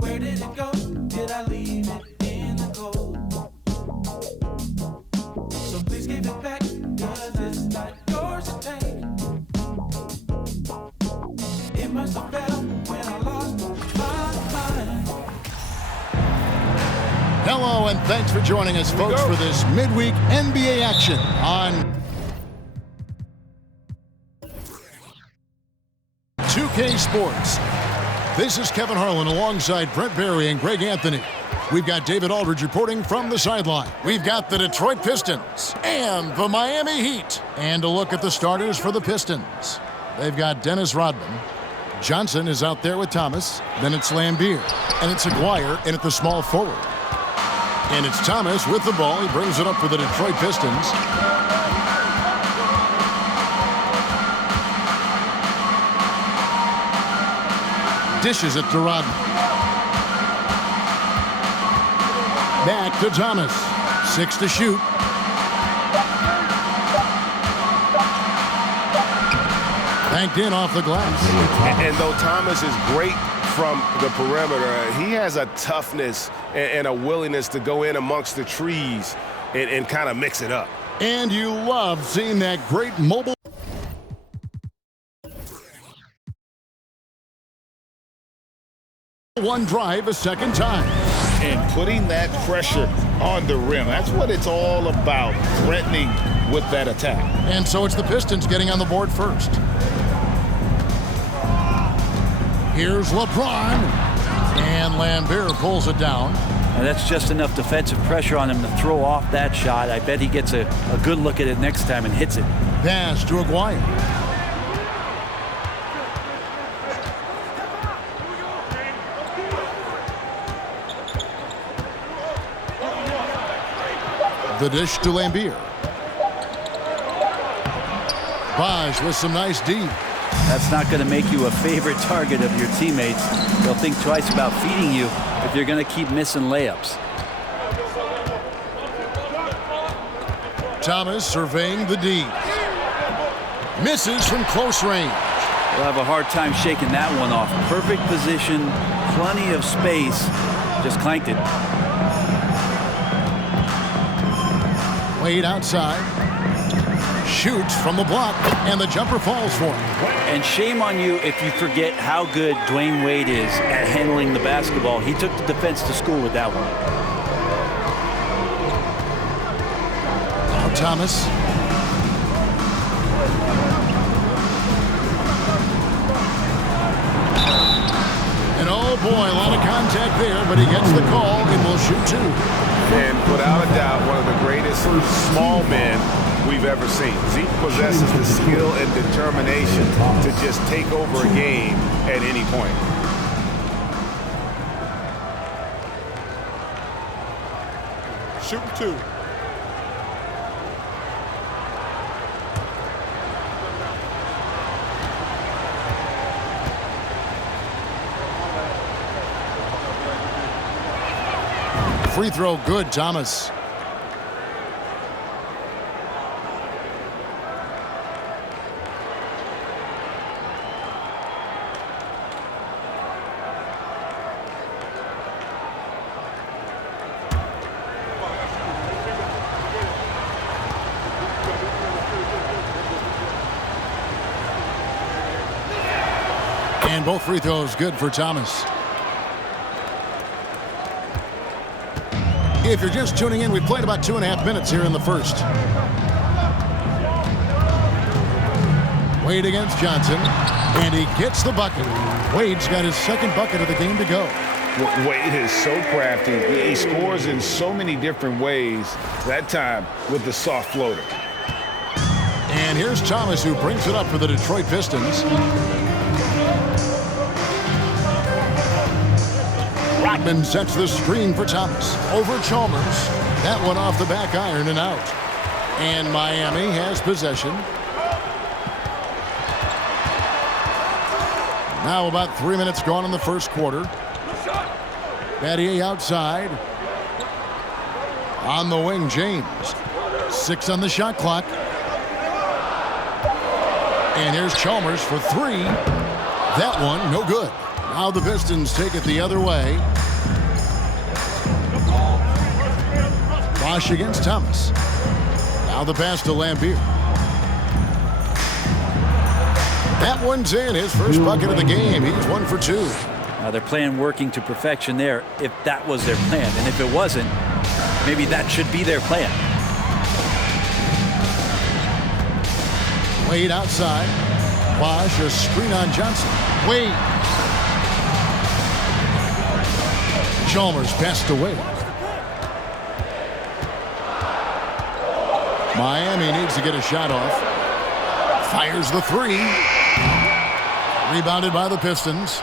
Where did it go? Did I leave it in the cold? So please give it back, 'cause it's not yours to take. It must have fell when I lost my mind. Hello, and thanks for joining us, folks, for this midweek NBA action on 2K Sports. This is Kevin Harlan alongside Brent Barry and Greg Anthony. We've got David Aldridge reporting from the sideline. We've got the Detroit Pistons and the Miami Heat. And a look at the starters for the Pistons. They've got Dennis Rodman. Johnson is out there with Thomas. Then it's Lambeer. And it's Aguirre in at the small forward. And it's Thomas with the ball. He brings it up for the Detroit Pistons. Dishes it to Rodman. Back to Thomas. 6 to shoot. Banked in off the glass. And though Thomas is great from the perimeter, he has a toughness and a willingness to go in amongst the trees and kind of mix it up. And you love seeing that great mobile. One drive a second time. And putting that pressure on the rim. That's what it's all about, threatening with that attack. And so it's the Pistons getting on the board first. Here's LeBron. And Lambeer pulls it down. And that's just enough defensive pressure on him to throw off that shot. I bet he gets a good look at it next time and hits it. Pass to Aguirre. The dish to Lambeer. Baj with some nice D. That's not going to make you a favorite target of your teammates. They'll think twice about feeding you if you're going to keep missing layups. Thomas surveying the D. Misses from close range. They'll have a hard time shaking that one off. Perfect position, plenty of space. Just clanked it. Wade outside. Shoots from the block, and the jumper falls for him. And shame on you if you forget how good Dwayne Wade is at handling the basketball. He took the defense to school with that one. Now Thomas. And oh boy, a lot of contact there, but he gets the call and will shoot two. And without a doubt, one of the greatest small men we've ever seen. Zeke possesses the skill and determination to just take over a game at any point. Shooting two. Free throw good, Thomas. And both free throws good for Thomas. If you're just tuning in, we played about 2.5 minutes here in the first. Wade against Johnson, and he gets the bucket. Wade's got his second bucket of the game to go. Wade is so crafty. He scores in so many different ways, that time with the soft floater. And here's Thomas, who brings it up for the Detroit Pistons. Rodman sets the screen for Thomas. Over Chalmers. That one off the back iron and out. And Miami has possession. Now about 3 minutes gone in the first quarter. Battier outside. On the wing, James. 6 on the shot clock. And here's Chalmers for 3. That one, no good. Now the Pistons take it the other way. Bosch against Thomas. Now the pass to Lampier. That one's in. His first bucket of the game. He's 1 for 2. Their plan working to perfection there, if that was their plan. And if it wasn't, maybe that should be their plan. Wade outside. Bosch, a screen on Johnson. Wade. Chalmers passed away. Miami needs to get a shot off. Fires the three. Rebounded by the Pistons.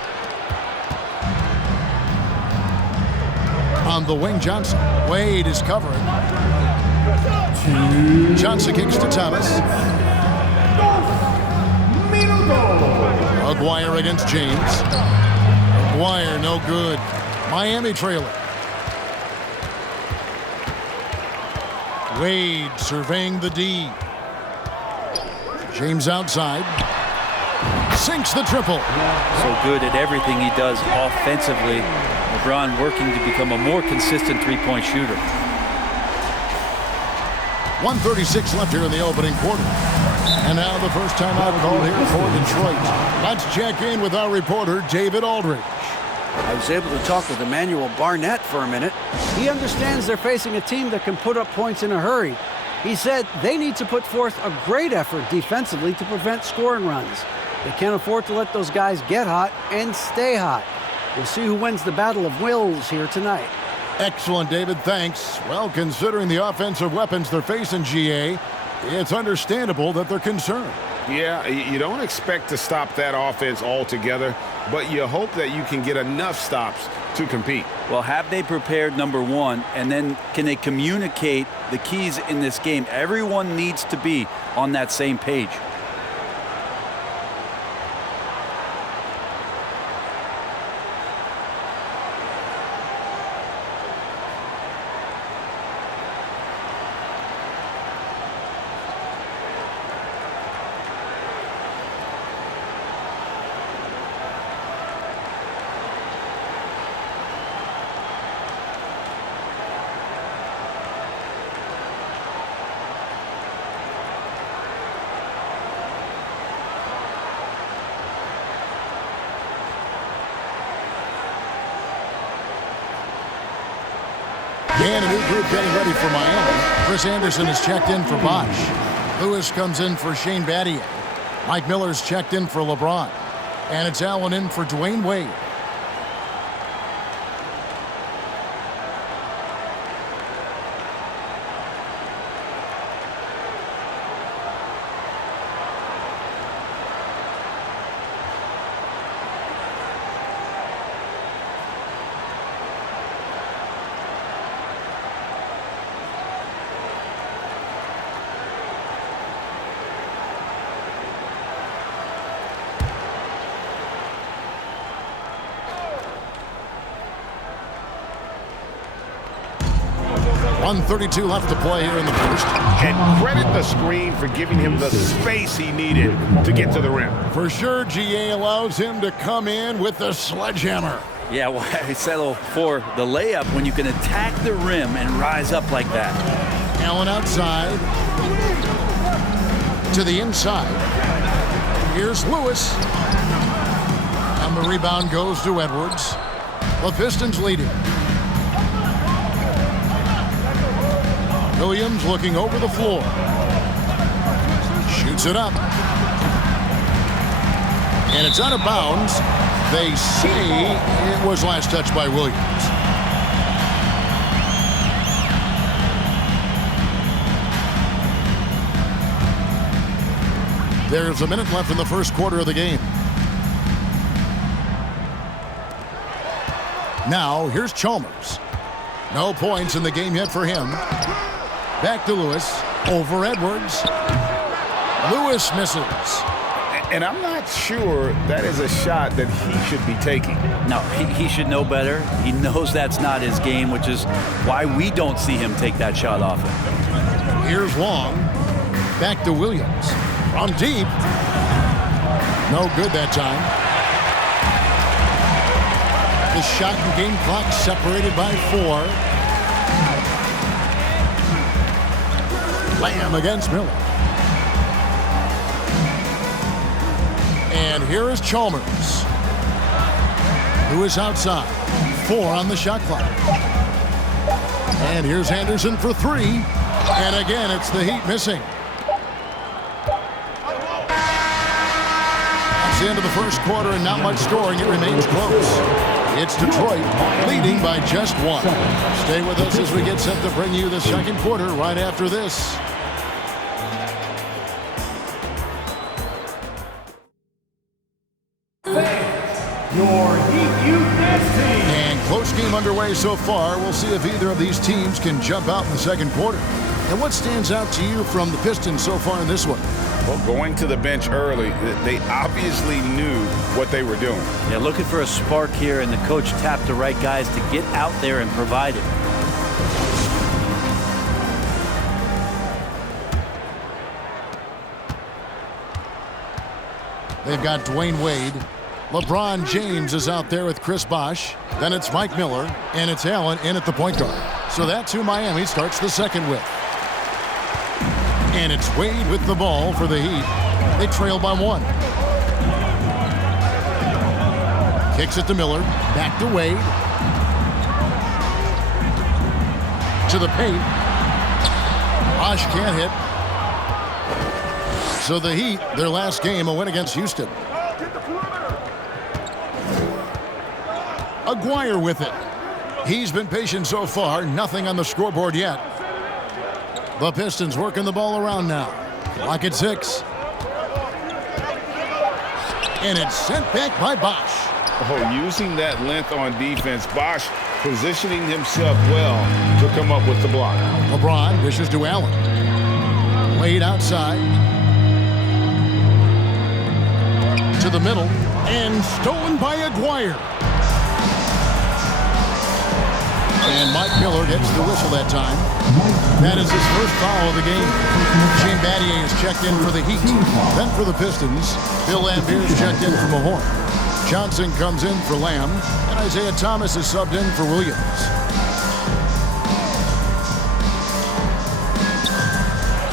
On the wing, Johnson. Wade is covering. Johnson kicks to Thomas. Aguirre against James. Aguirre, no good. Miami trailer. Wade surveying the D. James outside. Sinks the triple. So good at everything he does offensively. LeBron working to become a more consistent three-point shooter. 1:36 left here in the opening quarter. And now the first timeout call here for Detroit. Let's check in with our reporter, David Aldridge. I was able to talk with Emmanuel Barnett for a minute. He understands they're facing a team that can put up points in a hurry. He said they need to put forth a great effort defensively to prevent scoring runs. They can't afford to let those guys get hot and stay hot. We'll see who wins the battle of wills here tonight. Excellent, David. Thanks. Well, considering the offensive weapons they're facing, GA, it's understandable that they're concerned. Yeah, you don't expect to stop that offense altogether, but you hope that you can get enough stops to compete. Well, have they prepared, number one, and then can they communicate the keys in this game? Everyone needs to be on that same page. And a new group getting ready for Miami. Chris Anderson is checked in for Bosch. Lewis comes in for Shane Battier. Mike Miller's checked in for LeBron. And it's Allen in for Dwayne Wade. .132 left to play here in the first. And credit the screen for giving him the space he needed to get to the rim. For sure, GA allows him to come in with the sledgehammer. Yeah, why settle for the layup when you can attack the rim and rise up like that? Allen outside. To the inside. Here's Lewis. And the rebound goes to Edwards. The Pistons leading. Williams looking over the floor. Shoots it up. And it's out of bounds. They say it was last touched by Williams. There's a minute left in the first quarter of the game. Now, here's Chalmers. No points in the game yet for him. Back to Lewis. Over Edwards. Lewis misses. And I'm not sure that is a shot that he should be taking. No, he should know better. He knows that's not his game, which is why we don't see him take that shot often. Here's Long. Back to Williams. From deep. No good that time. the shot and game clock separated by 4. Lamb against Miller. And here is Chalmers, who is outside. 4 on the shot clock. And here's Anderson for 3. And again, it's the Heat missing. That's the end of the first quarter and not much scoring. It remains close. It's Detroit leading by just 1. Stay with us as we get set to bring you the second quarter right after this. Your Heat Youth Dance Team. And close game underway so far. We'll see if either of these teams can jump out in the second quarter. And what stands out to you from the Pistons so far in this one? Well, going to the bench early, they obviously knew what they were doing. Yeah, looking for a spark here, and the coach tapped the right guys to get out there and provide it. They've got Dwayne Wade. LeBron James is out there with Chris Bosh. Then it's Mike Miller, and it's Allen in at the point guard. So that's who Miami starts the second with. And it's Wade with the ball for the Heat. They trail by 1. Kicks it to Miller. Back to Wade. To the paint. Bosh can't hit. So the Heat, their last game, a win against Houston. Aguirre with it. He's been patient so far. Nothing on the scoreboard yet. The Pistons working the ball around now. Clock at 6. And it's sent back by Bosh. Oh, using that length on defense, Bosh positioning himself well to come up with the block. LeBron dishes to Allen. Wade outside. To the middle. And stolen by Aguirre. And Mike Miller gets the whistle that time. That is his first foul of the game. Shane Battier is checked in for the Heat. Then for the Pistons, Bill Laimbeer's checked in for Mahorn. Johnson comes in for Lamb. And Isaiah Thomas is subbed in for Williams.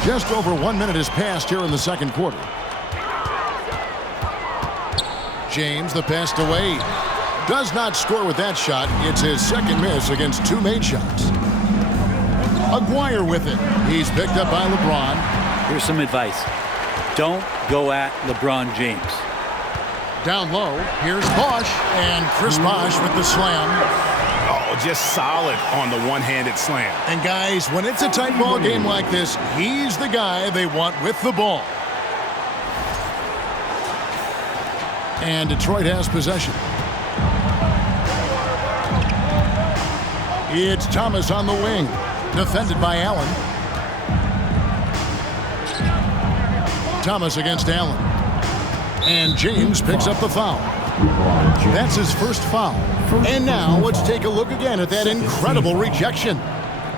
Just over 1 minute has passed here in the second quarter. James, the pass to Wade. Does not score with that shot. It's his second miss against 2 made shots. Aguirre with it. He's picked up by LeBron. Here's some advice. Don't go at LeBron James. Down low, here's Bosh. And Chris Bosh with the slam. Oh, just solid on the one-handed slam. And guys, when it's a tight ball game like this, he's the guy they want with the ball. And Detroit has possession. It's Thomas on the wing, defended by Allen. Thomas against Allen. And James picks up the foul. That's his first foul. And now let's take a look again at that incredible rejection.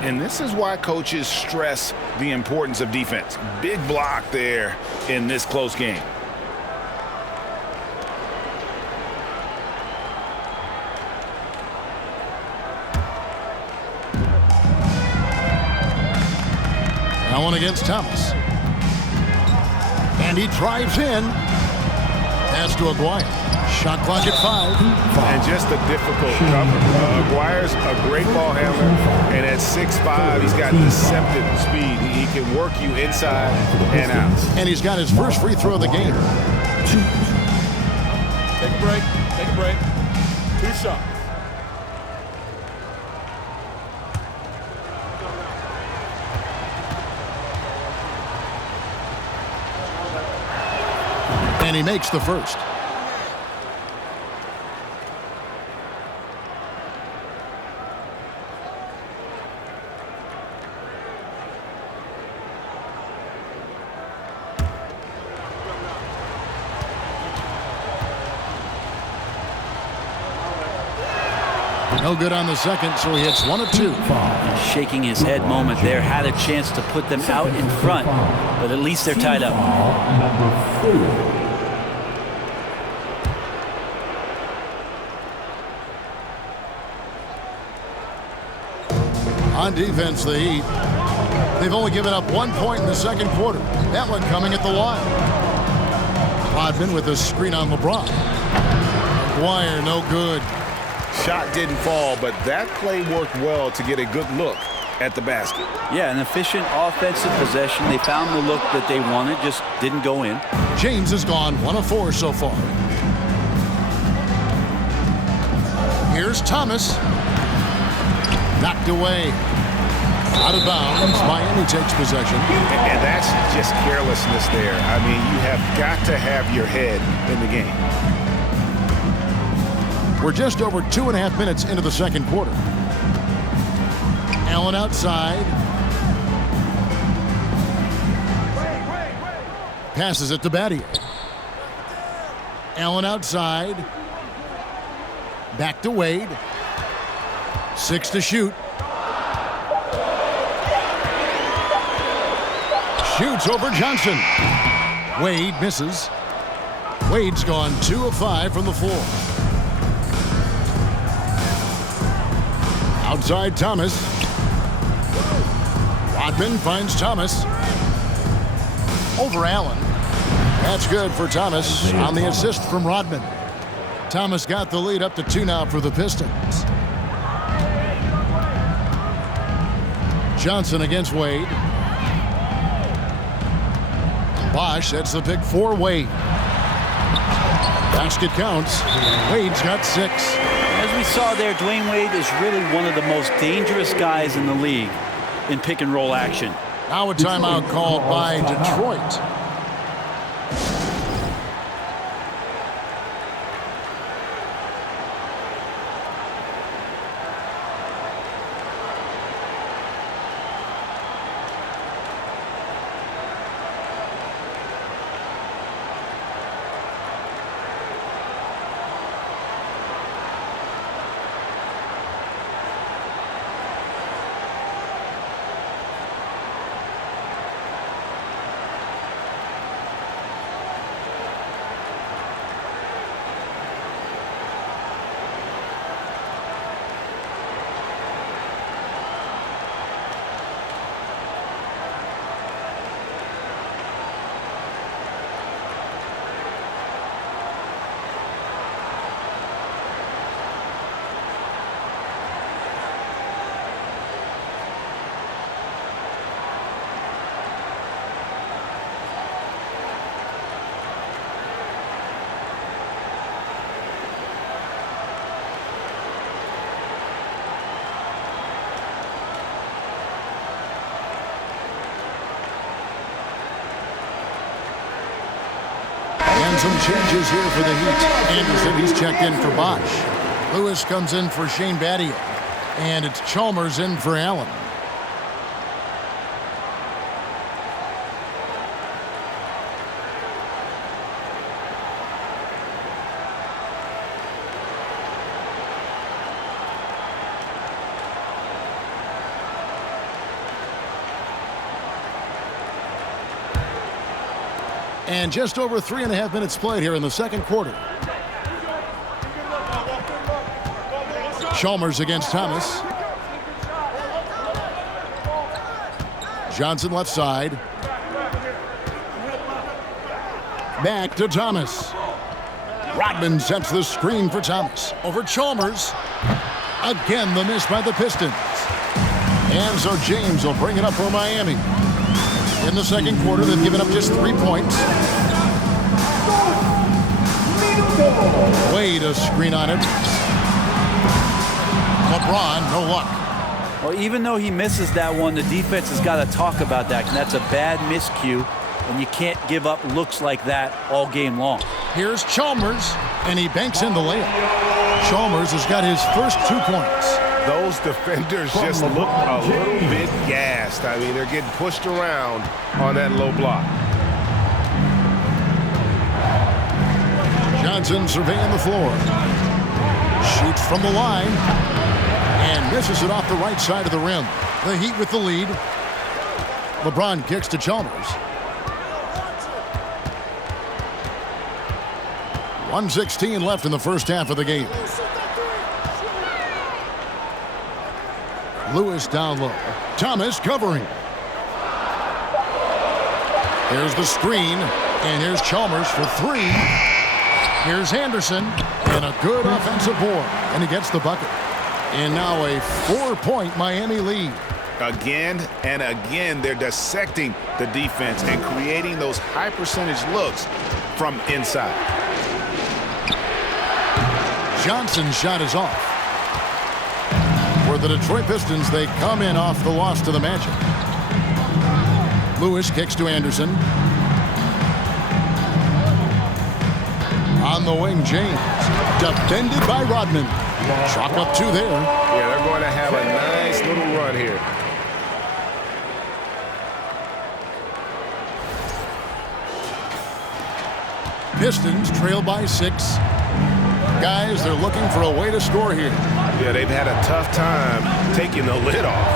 And this is why coaches stress the importance of defense. Big block there in this close game. Allen against Thomas. And he drives in. Pass to Aguirre. Shot clock at 5. And just a difficult cover. Aguirre's a great ball handler. And at 6'5", he's got deceptive speed. He can work you inside and out. And he's got his first free throw of the game. Take a break. Take a break. 2 shots. And he makes the first. No good on the second, so he hits 1 of 2. Shaking his head moment there. Had a chance to put them out in front, but at least they're tied up. On defense, the Heat. They've only given up 1 point in the second quarter. That one coming at the line. Rodman with a screen on LeBron. McGuire, no good. Shot didn't fall, but that play worked well to get a good look at the basket. Yeah, an efficient offensive possession. They found the look that they wanted, just didn't go in. James has gone 1 of 4 so far. Here's Thomas. Knocked away. Out of bounds. Miami takes possession. And that's just carelessness there. I mean, you have got to have your head in the game. We're just over 2.5 minutes into the second quarter. Allen outside. Passes it to Battier. Allen outside. Back to Wade. 6 to shoot. Shoots over Johnson. Wade misses. Wade's gone 2 of 5 from the floor. Outside Thomas. Rodman finds Thomas. Over Allen. That's good for Thomas on the assist from Rodman. Thomas got the lead up to 2 now for the Pistons. Johnson against Wade. Bosch, that's the pick for Wade. Basket counts. Wade's got 6. As we saw there, Dwayne Wade is really one of the most dangerous guys in the league in pick and roll action. Now a timeout called by Detroit. And some changes here for the Heat. Anderson, he's checked in for Bosch. Lewis comes in for Shane Battier. And it's Chalmers in for Allen. And just over 3.5 minutes played here in the second quarter. Chalmers against Thomas. Johnson left side. Back to Thomas. Rodman sets the screen for Thomas. Over Chalmers. Again, the miss by the Pistons. And so James will bring it up for Miami. In the second quarter, they've given up just 3 points. Wade a screen on it. LeBron, no luck. Well, even though he misses that one, the defense has got to talk about that. And that's a bad miscue, and you can't give up looks like that all game long. Here's Chalmers, and he banks in the layup. Chalmers has got his first 2 points. Those defenders just look a little bit gassed. I mean, they're getting pushed around on that low block. Johnson surveying the floor. Shoots from the line. And misses it off the right side of the rim. The Heat with the lead. LeBron kicks to Chalmers. 1:16 left in the first half of the game. Lewis down low. Thomas covering. Here's the screen, and here's Chalmers for three. Here's Anderson, and a good offensive board, and he gets the bucket. And now a 4-point Miami lead. Again and again, they're dissecting the defense and creating those high-percentage looks from inside. Johnson's shot is off. For the Detroit Pistons, they come in off the loss to the Magic. Lewis kicks to Anderson. On the wing, James. Defended by Rodman. Chalk up 2 there. Yeah, they're going to have a nice little run here. Pistons trail by 6. Guys, they're looking for a way to score here. Yeah, they've had a tough time taking the lid off.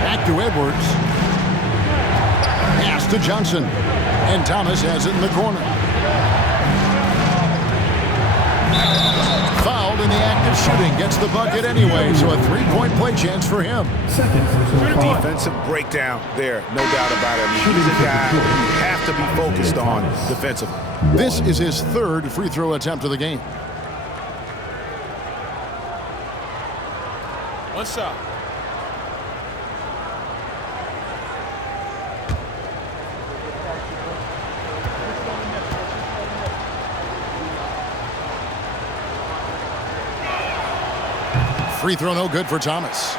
Back to Edwards. Pass to Johnson. And Thomas has it in the corner. Fouled in the act of shooting. Gets the bucket anyway, so a 3-point play chance for him. Defensive breakdown there, no doubt about it. I mean, he's a guy you have to be focused on defensively. This is his 3rd free throw attempt of the game. What's up? Free throw no good for Thomas.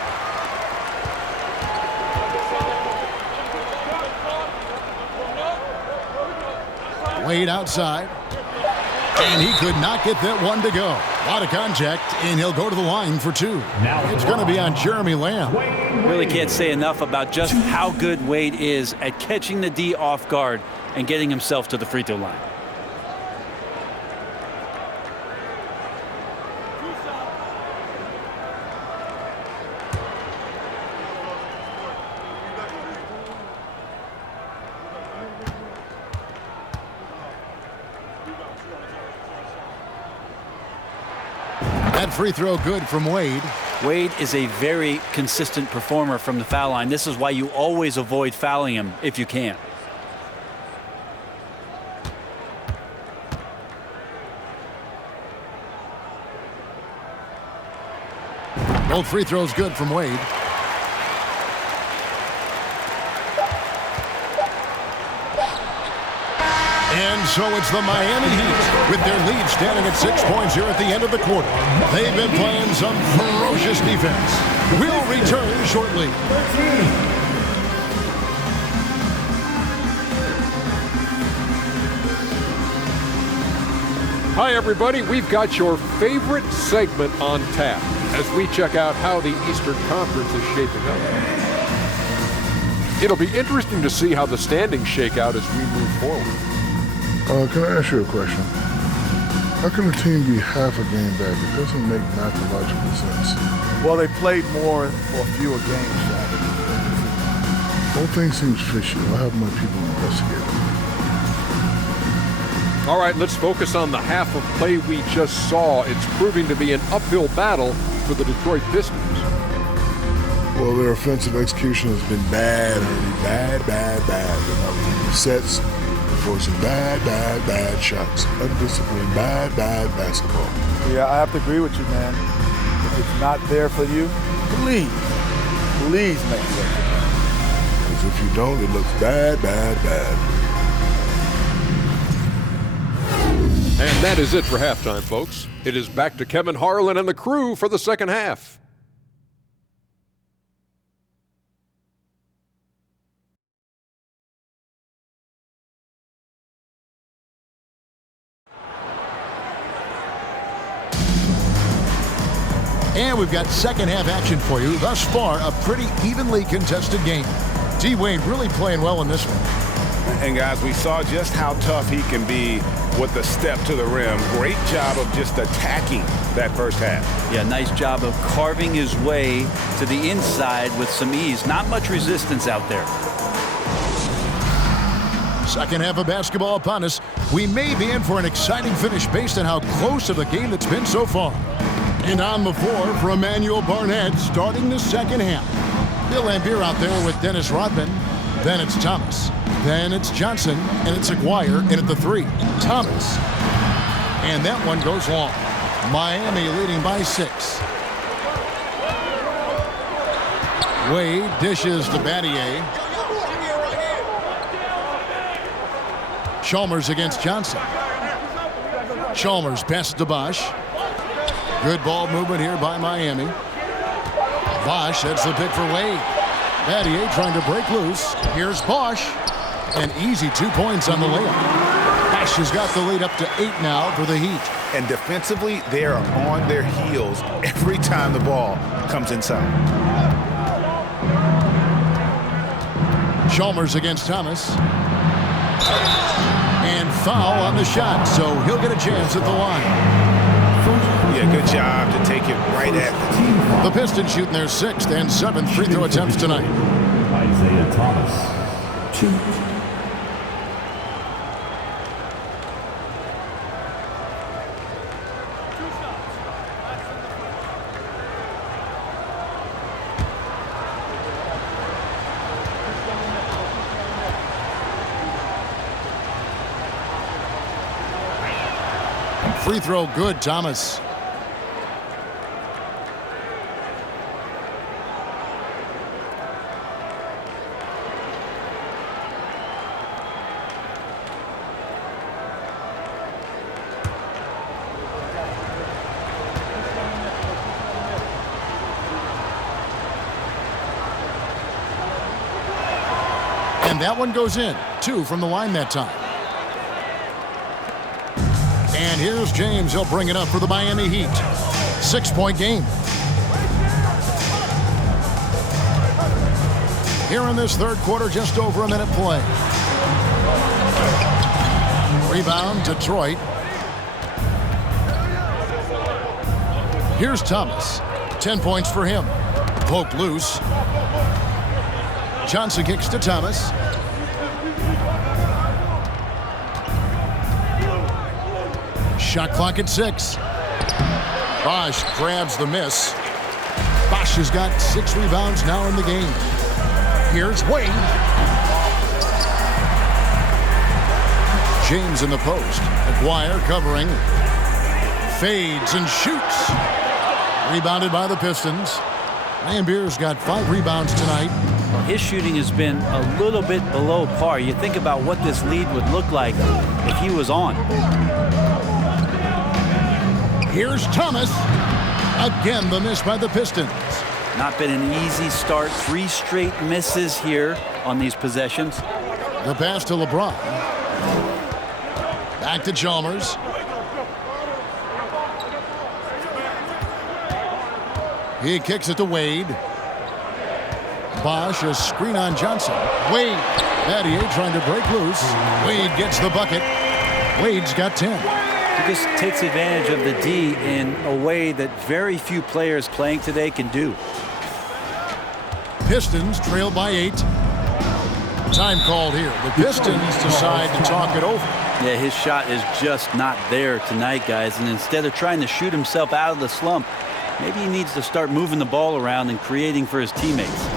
Wade outside. And he could not get that one to go. A lot of contact, and he'll go to the line for 2. It's going to be on Jeremy Lamb. Really can't say enough about just how good Wade is at catching the D off guard and getting himself to the free throw line. That free throw good from Wade. Wade is a very consistent performer from the foul line. This is why you always avoid fouling him if you can. Both free throws good from Wade. And so it's the Miami Heat with their lead standing at 6 points here at the end of the quarter. They've been playing some ferocious defense. We'll return shortly. Hi, everybody. We've got your favorite segment on tap as we check out how the Eastern Conference is shaping up. It'll be interesting to see how the standings shake out as we move forward. Can I ask you a question? How can a team be half a game back? It doesn't make mathematical sense. Well, they played more or fewer games. Whole thing seems fishy. I'll have my people investigate it. All right, let's focus on the half of play we just saw. It's proving to be an uphill battle for the Detroit Pistons. Well, their offensive execution has been bad, bad. The sets, forcing bad shots. Undisciplined, bad basketball. Yeah, I have to agree with you, man. If it's not there for you, please make it. Because if you don't, it looks bad. And that is it for halftime, folks. It is back to Kevin Harlan and the crew for the second half. And we've got second half action for you. Thus far, a pretty evenly contested game. D-Wade really playing well in this one. And guys, we saw just how tough he can be with the step to the rim. Great job of just attacking that first half. Yeah, nice job of carving his way to the inside with some ease. Not much resistance out there. Second half of basketball upon us. We may be in for an exciting finish based on how close of a game it's been so far. And on the floor for Emmanuel Barnett starting the second half. Bill Lambier out there with Dennis Rodman. Then it's Thomas. Then it's Johnson. And it's Aguirre in at the 3. Thomas. And that one goes long. Miami leading by 6. Wade dishes to Battier. Chalmers against Johnson. Chalmers passes to Bosch. Good ball movement here by Miami. Bosch, that's the pick for Wade. Battier trying to break loose. Here's Bosch. An easy 2 points on the layup. Bosch has got the lead up to 8 now for the Heat. And defensively, they are on their heels every time the ball comes inside. Chalmers against Thomas. And foul on the shot, so he'll get a chance at the line. Yeah, good job to take it right at the team. The Pistons shooting their 6th and 7th free throw attempts tonight. Isaiah Thomas, 2. Free throw good, Thomas. And that one goes in. 2 from the line that time. And here's James. He'll bring it up for the Miami Heat. 6-point game. Here in this third quarter, just over a minute play. Rebound, Detroit. Here's Thomas. 10 points for him. Poked loose. Johnson kicks to Thomas. Shot clock at 6. Bosch grabs the miss. Bosch has got 6 rebounds now in the game. Here's Wade. James in the post. Aguirre covering. Fades and shoots. Rebounded by the Pistons. Lambier's got 5 rebounds tonight. Well, his shooting has been a little bit below par. You think about what this lead would look like if he was on. Here's Thomas. Again, the miss by the Pistons. Not been an easy start. 3 straight misses here on these possessions. The pass to LeBron. Back to Chalmers. He kicks it to Wade. Bosch, a screen on Johnson. Wade. Battier trying to break loose. Wade gets the bucket. Wade's got 10. He just takes advantage of the D in a way that very few players playing today can do. Pistons trail by 8. Time called here. The Pistons decide to talk it over. Yeah, his shot is just not there tonight, guys. And instead of trying to shoot himself out of the slump, maybe he needs to start moving the ball around and creating for his teammates.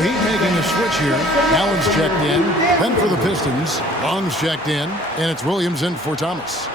The Heat making a switch here. Allen's checked in. Then for the Pistons, Long's checked in. And it's Williams in for Thomas.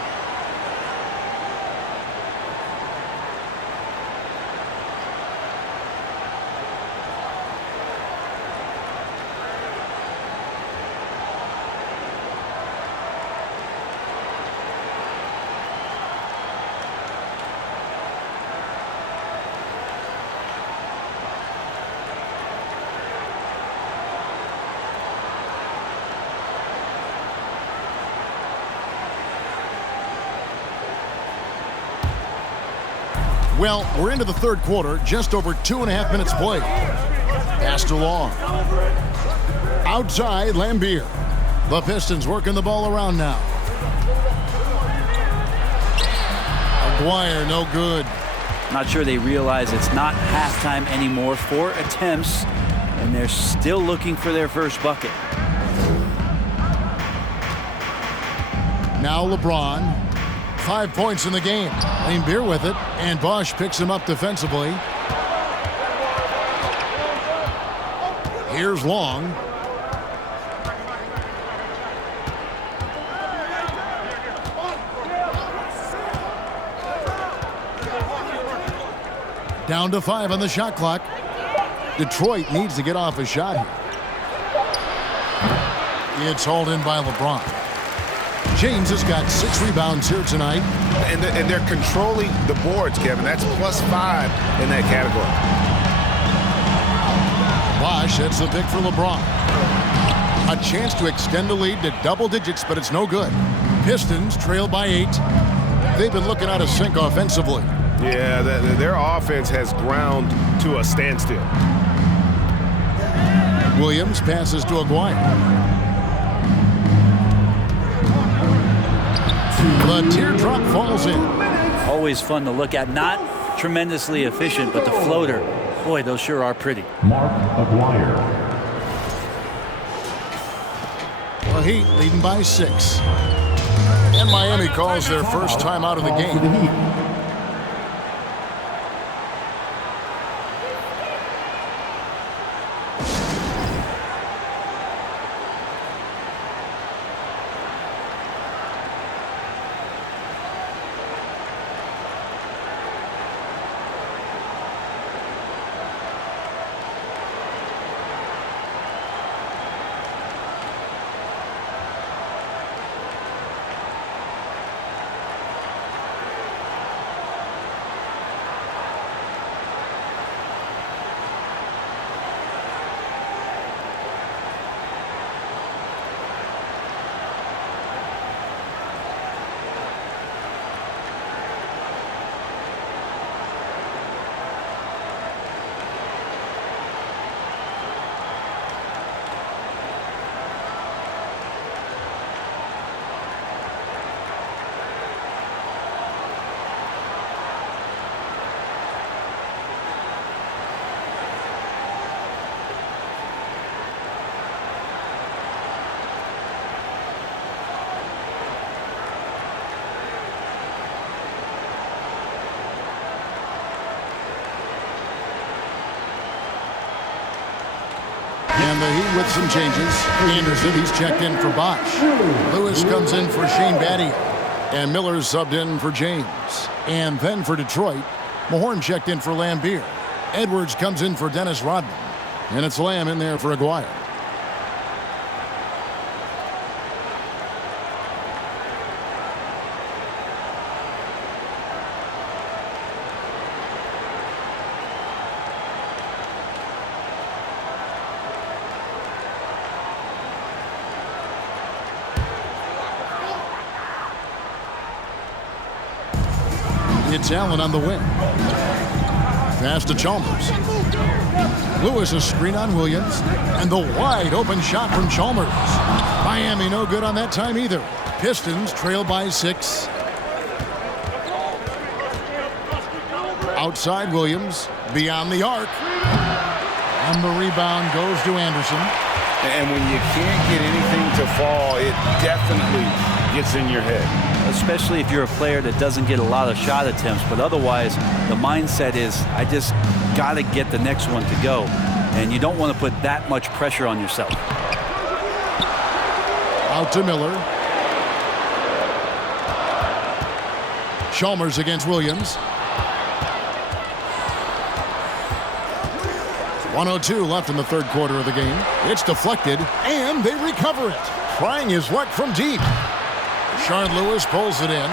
Well, we're into the third quarter, just over 2.5 minutes played. Passed along. Outside, Lambier. The Pistons working the ball around now. Aguirre, no good. Not sure they realize it's not halftime anymore. 4 attempts, and they're still looking for their first bucket. Now LeBron. 5 points in the game. Lambier with it, and Bosch picks him up defensively. Here's Long. Down to 5 on the shot clock. Detroit needs to get off a shot here. It's hauled in by LeBron. James has got 6 rebounds here tonight. And they're controlling the boards, Kevin. That's +5 in that category. Bosch hits the pick for LeBron. A chance to extend the lead to double digits, but it's no good. Pistons trail by 8. They've been looking out of sync offensively. Yeah, their offense has ground to a standstill. Williams passes to Aguirre. The teardrop falls in. Always fun to look at. Not tremendously efficient, but the floater, boy, those sure are pretty. Mark Aguirre. The Heat leading by 6. And Miami calls their first time out of the game. And the Heat with some changes. Anderson, he's checked in for Bosch. Lewis comes in for Shane Battier. And Miller's subbed in for James. And then for Detroit, Mahorn checked in for Lambier. Edwards comes in for Dennis Rodman. And it's Lamb in there for Aguirre. It's Allen on the wing. Pass to Chalmers. Lewis a screen on Williams. And the wide open shot from Chalmers. Miami no good on that time either. Pistons trail by 6. Outside Williams. Beyond the arc. And the rebound goes to Anderson. And when you can't get anything to fall, it definitely gets in your head. Especially if you're a player that doesn't get a lot of shot attempts, but otherwise the mindset is I just got to get the next one to go. And you don't want to put that much pressure on yourself. Out to Miller. Chalmers against Williams. 1:02 left in the third quarter of the game. It's deflected, and they recover it. Trying his luck from deep. Shard Lewis pulls it in.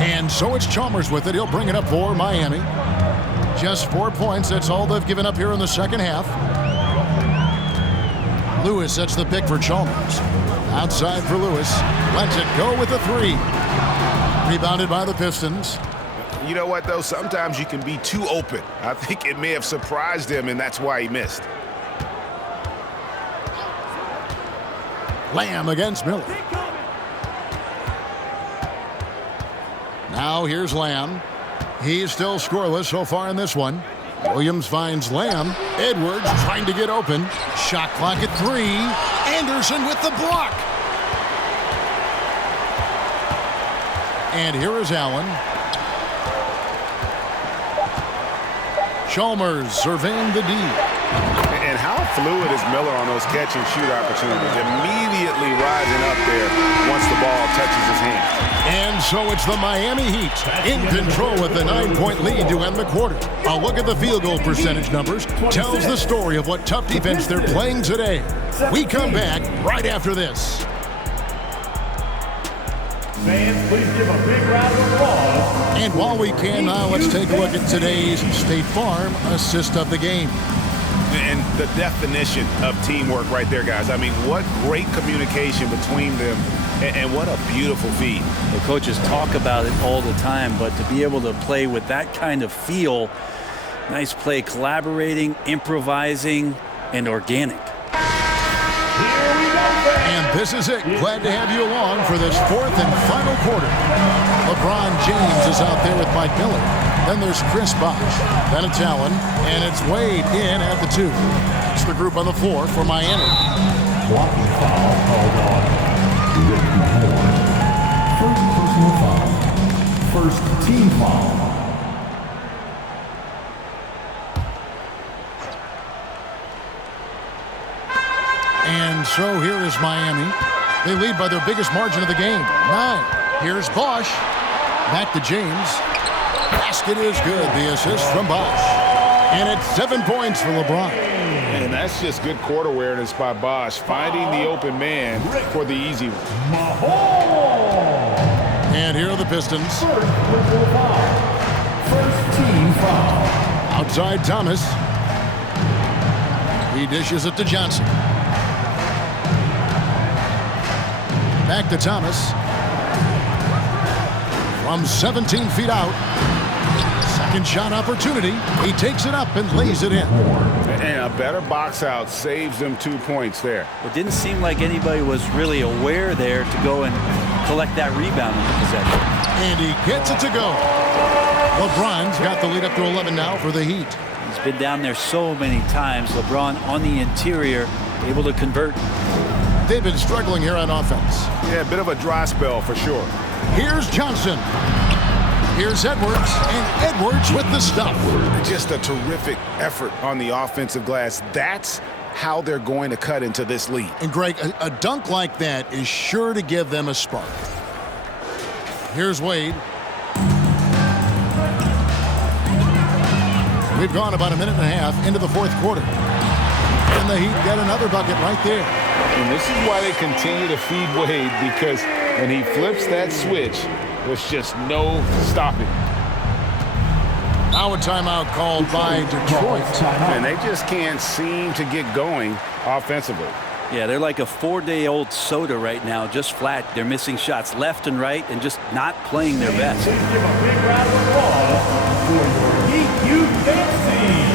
And so it's Chalmers with it. He'll bring it up for Miami. Just 4 points. That's all they've given up here in the second half. Lewis sets the pick for Chalmers. Outside for Lewis. Lets it go with a three. Rebounded by the Pistons. You know what, though? Sometimes you can be too open. I think it may have surprised him, and that's why he missed. Lamb against Miller. Now here's Lamb. He's still scoreless so far in this one. Williams finds Lamb. Edwards trying to get open. Shot clock at 3. Anderson with the block. And here is Allen. Chalmers surveying the D. And how fluid is Miller on those catch-and-shoot opportunities? Immediately rising up there once the ball touches his hand. And so it's the Miami Heat in control with a 9-point lead to end the quarter. A look at the field goal percentage numbers tells the story of what tough defense they're playing today. We come back right after this. Fans, please give a big round of applause. And while we can now, let's take a look at today's State Farm assist of the game. And the definition of teamwork right there, guys. I mean, what great communication between them, and what a beautiful feed. The coaches talk about it all the time, but to be able to play with that kind of feel, nice play, collaborating, improvising, and organic. And this is it. Glad to have you along for this fourth and final quarter. LeBron James is out there with Mike Miller. Then there's Chris Bosh. Then it's Allen. And it's Wade in at the 2. It's the group on the floor for Miami. Blocking foul called on Ricky Moore. First personal foul. First team foul. And so here is Miami. They lead by their biggest margin of the game, 9. Here's Bosh. Back to James. Basket is good. The assist from Bosh. And it's 7 points for LeBron. And that's just good court awareness by Bosh, finding the open man for the easy one. And here are the Pistons. First team foul. Outside Thomas. He dishes it to Johnson. Back to Thomas. From 17 feet out. Second shot opportunity. He takes it up and lays it in. And a better box out saves them 2 points there. It didn't seem like anybody was really aware there to go and collect that rebound in the possession. And he gets it to go. LeBron's got the lead up to 11 now for the Heat. He's been down there so many times. LeBron on the interior, able to convert. They've been struggling here on offense. Yeah, a bit of a dry spell for sure. Here's Johnson. Here's Edwards, and Edwards with the stop. Just a terrific effort on the offensive glass. That's how they're going to cut into this lead. And Greg, a dunk like that is sure to give them a spark. Here's Wade. We've gone about a minute and a half into the fourth quarter. And the Heat got another bucket right there. And this is why they continue to feed Wade, because when he flips that switch, there's just no stopping. Now a timeout called by Detroit. And they just can't seem to get going offensively. Yeah, they're like a 4-day-old soda right now, just flat. They're missing shots left and right and just not playing their best. Please give a big round of applause for your Heat Youth Dance Team.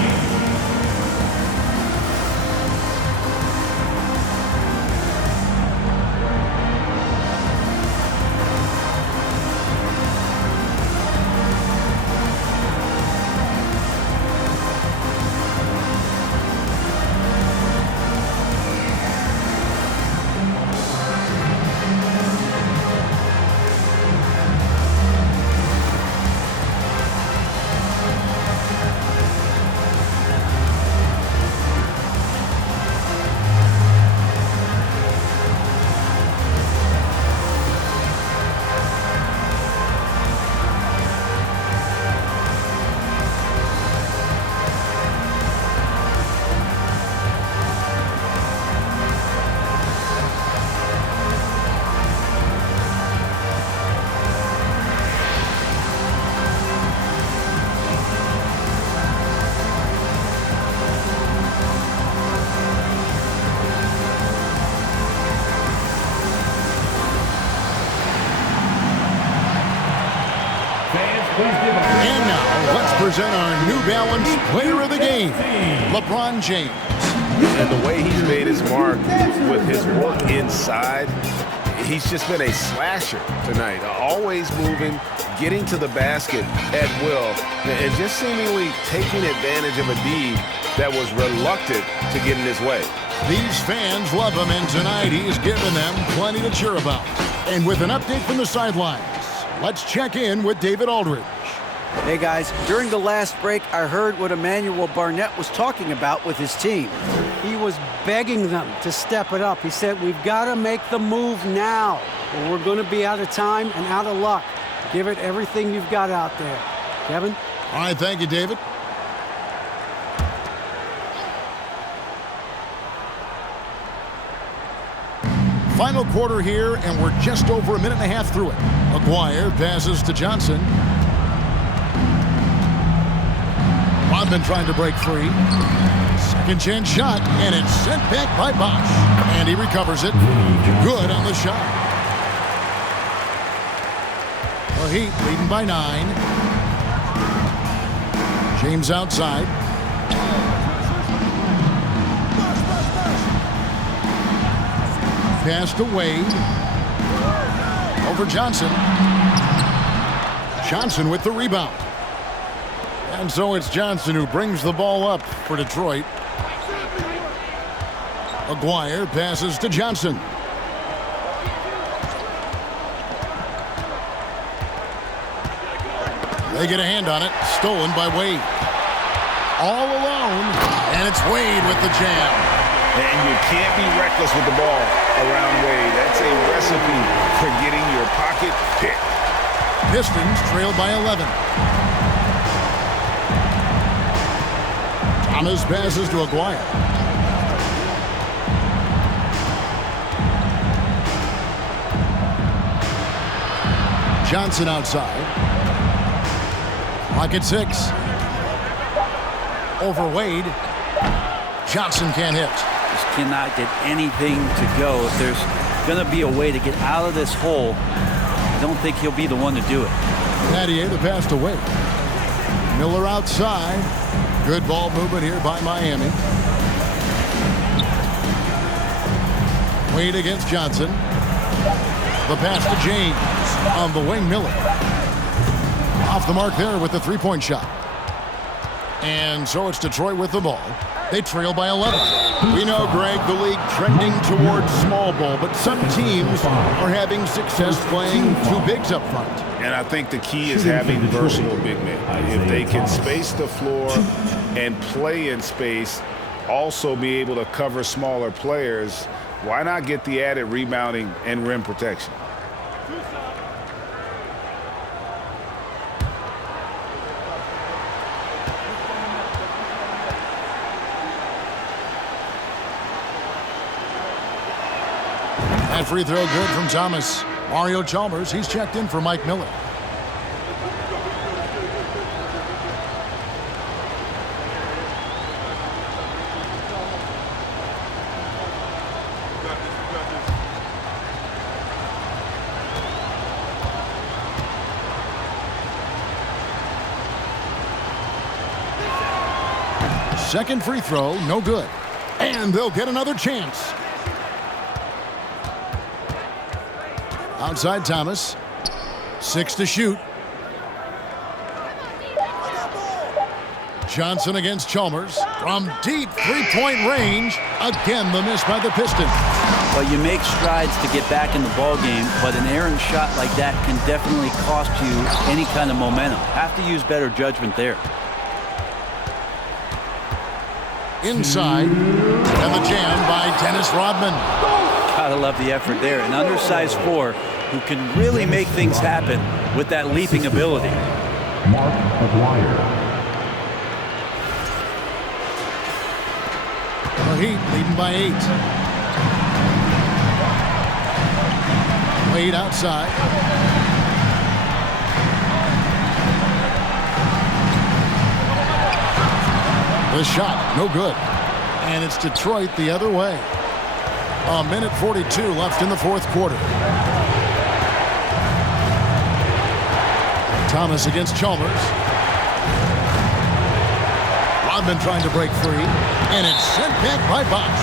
Let's present our New Balance Player of the Game, LeBron James. And the way he's made his mark with his work inside, he's just been a slasher tonight. Always moving, getting to the basket at will, and just seemingly taking advantage of a D that was reluctant to get in his way. These fans love him, and tonight he's given them plenty to cheer about. And with an update from the sidelines, let's check in with David Aldridge. Hey guys, during the last break, I heard what Emmanuel Barnett was talking about with his team. He was begging them to step it up. He said, we've got to make the move now, or we're going to be out of time and out of luck. Give it everything you've got out there. Kevin? All right, thank you, David. Final quarter here, and we're just over a minute and a half through it. Maguire passes to Johnson. Rodman trying to break free. Second chance shot, and it's sent back by Bosch. And he recovers it. Good on the shot. The Heat leading by 9. James outside. Pass to Wade. Over Johnson. Johnson with the rebound. And so it's Johnson who brings the ball up for Detroit. Maguire passes to Johnson. They get a hand on it. Stolen by Wade. All alone. And it's Wade with the jam. And you can't be reckless with the ball around Wade. That's a recipe for getting your pocket picked. Pistons trailed by 11. Thomas passes to Aguirre. Johnson outside. Pocket 6. Over Wade. Johnson can't hit. Just cannot get anything to go. If there's going to be a way to get out of this hole, I don't think he'll be the one to do it. Nattier the pass to Wade. Miller outside. Good ball movement here by Miami. Wade against Johnson. The pass to James. On the wing, Miller. Off the mark there with the three-point shot. And so it's Detroit with the ball. They trail by 11. We know, Greg, the league trending towards small ball, but some teams are having success playing two bigs up front. And I think the key is having versatile big men. If they can space the floor and play in space, also be able to cover smaller players, why not get the added rebounding and rim protection? That free throw good from Thomas. Mario Chalmers, he's checked in for Mike Miller. Second free throw, no good. And they'll get another chance. Outside Thomas. 6 to shoot. Johnson against Chalmers. From deep three-point range. Again, the miss by the Pistons. Well, you make strides to get back in the ball game, but an errant shot like that can definitely cost you any kind of momentum. Have to use better judgment there. Inside. And the jam by Dennis Rodman. Gotta love the effort there. An undersized 4 who can really make things happen with that leaping ability. Mark Aguirre. The Heat leading by 8. Wade outside. The shot, no good. And it's Detroit the other way. A minute 42 left in the fourth quarter. Thomas against Chalmers. have been trying to break free. And it's sent back by Bosch.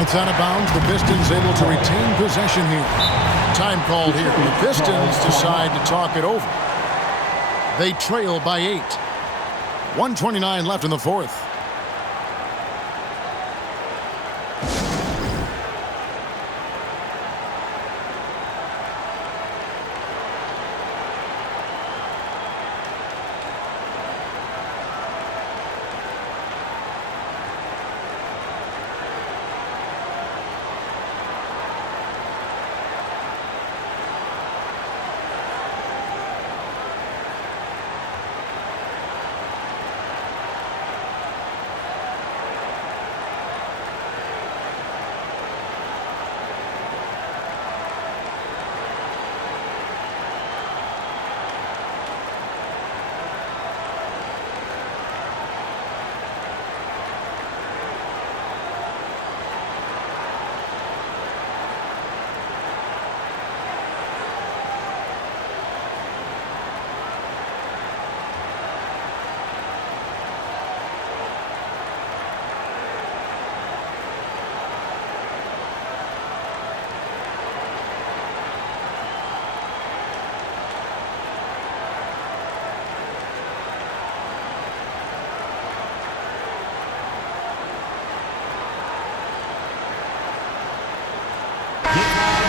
It's out of bounds. The Pistons able to retain possession here. Time called here. The Pistons decide to talk it over. They trail by 8. 1:29 left in the fourth.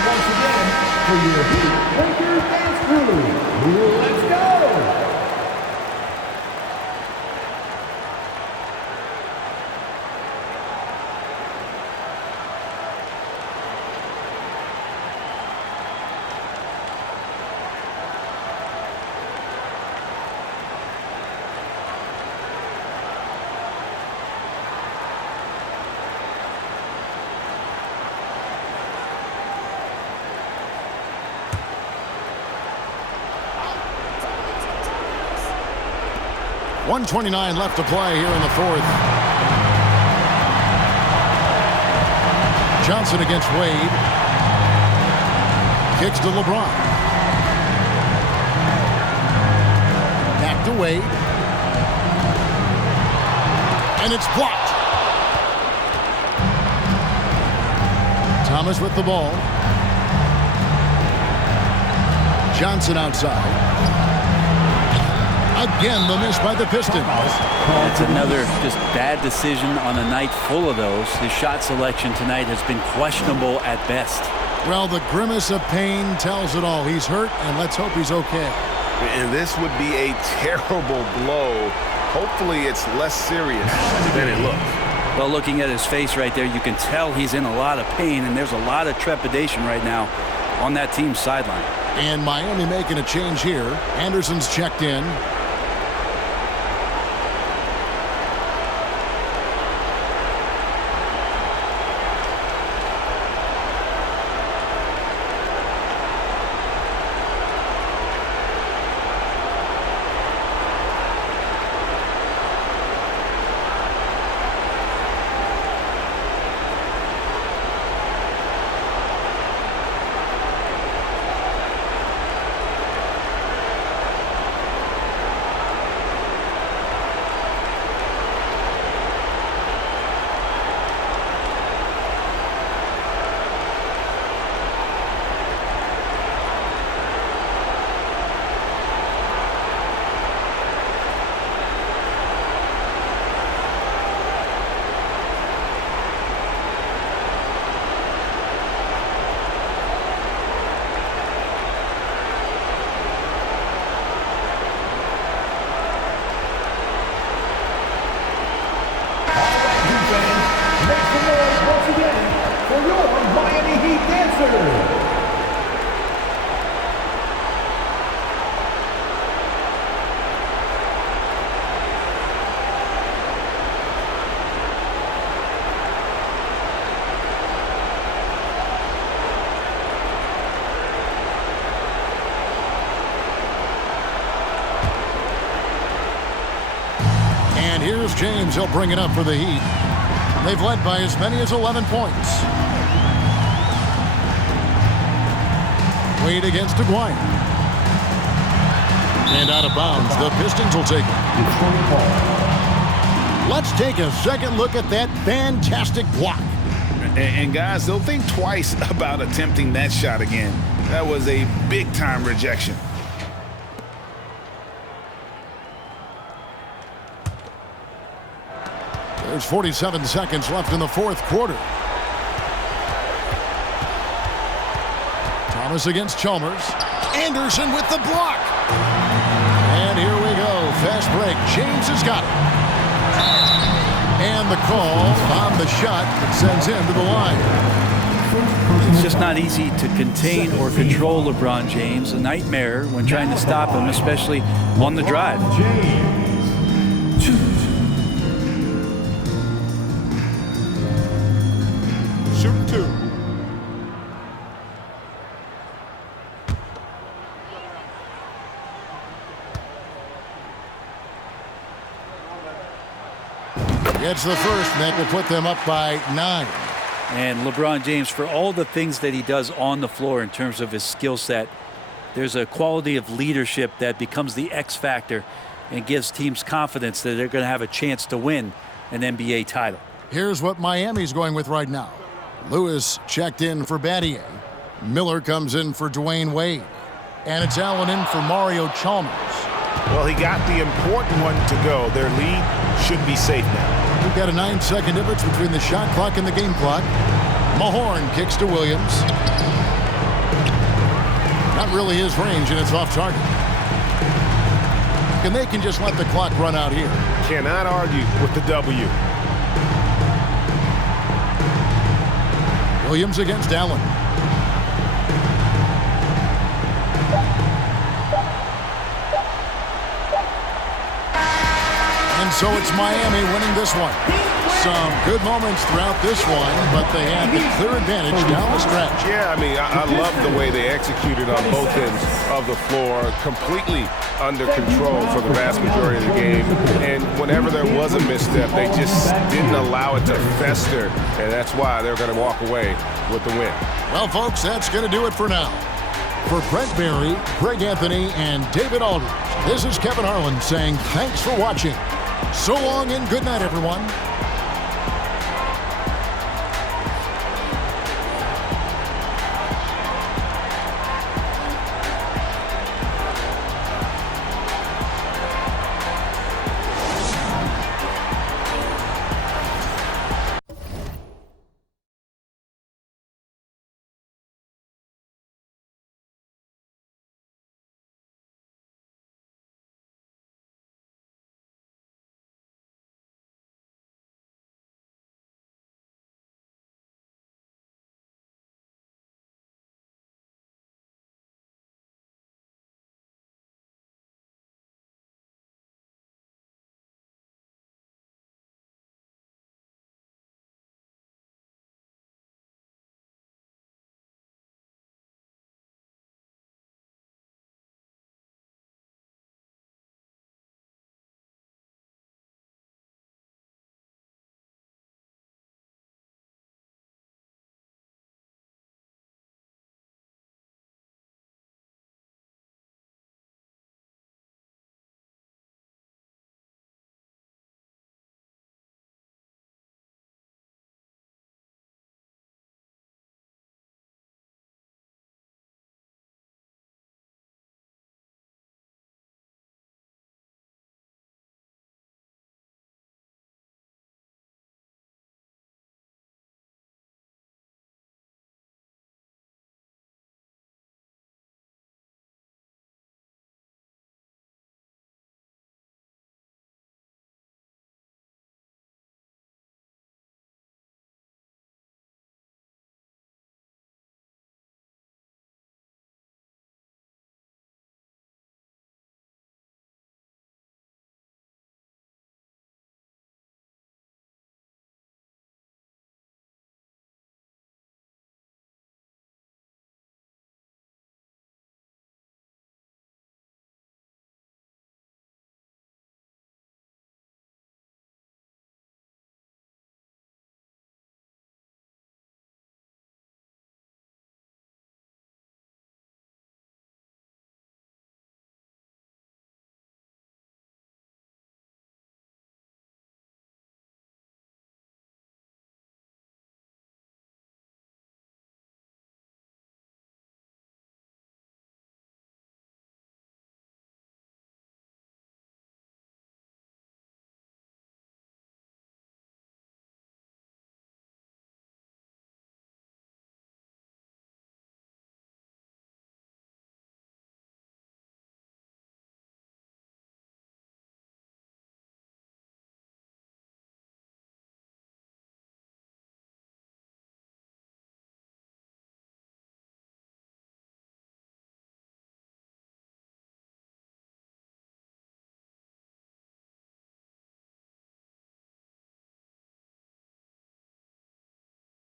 Once again, for your Heat Breakers Dance Crew, let's go! .129 left to play here in the fourth. Johnson against Wade. Kicks to LeBron. Back to Wade. And it's blocked. Thomas with the ball. Johnson outside. Again, the miss by the Pistons. It's another just bad decision on a night full of those. His shot selection tonight has been questionable at best. Well, the grimace of pain tells it all. He's hurt, and let's hope he's okay. And this would be a terrible blow. Hopefully it's less serious than it looks. Well, looking at his face right there, you can tell he's in a lot of pain, and there's a lot of trepidation right now on that team's sideline. And Miami making a change here. Anderson's checked in. And here's James. He'll bring it up for the Heat. They've led by as many as 11 points. Wade against Aguirre. And out of bounds. The Pistons will take it. Let's take a second look at that fantastic block. And guys, they'll think twice about attempting that shot again. That was a big-time rejection. There's 47 seconds left in the fourth quarter. Thomas against Chalmers. Anderson with the block. And here we go. Fast break. James has got it. And the call on the shot that sends him to the line. It's just not easy to contain or control LeBron James. A nightmare when trying to stop him, especially on the drive. Shoot two. Gets the first, and that will put them up by 9. And LeBron James, for all the things that he does on the floor in terms of his skill set, there's a quality of leadership that becomes the X factor and gives teams confidence that they're going to have a chance to win an NBA title. Here's what Miami's going with right now. Lewis checked in for Battier. Miller comes in for Dwayne Wade. And it's Allen in for Mario Chalmers. Well, he got the important one to go. Their lead should be safe now. We've got a 9-second difference between the shot clock and the game clock. Mahorn kicks to Williams. Not really his range, and it's off target. And they can just let the clock run out here. Cannot argue with the W. Williams against Allen. And so it's Miami winning this one. Some good moments throughout this one, but they had the clear advantage down the stretch. Yeah, I mean, I love the way they executed on both ends of the floor, completely under control for the vast majority of the game. And whenever there was a misstep, they just didn't allow it to fester, and that's why they're going to walk away with the win. Well, folks, that's going to do it for now. For Brent Barry, Greg Anthony, and David Aldridge, this is Kevin Harlan saying thanks for watching. So long and good night, everyone.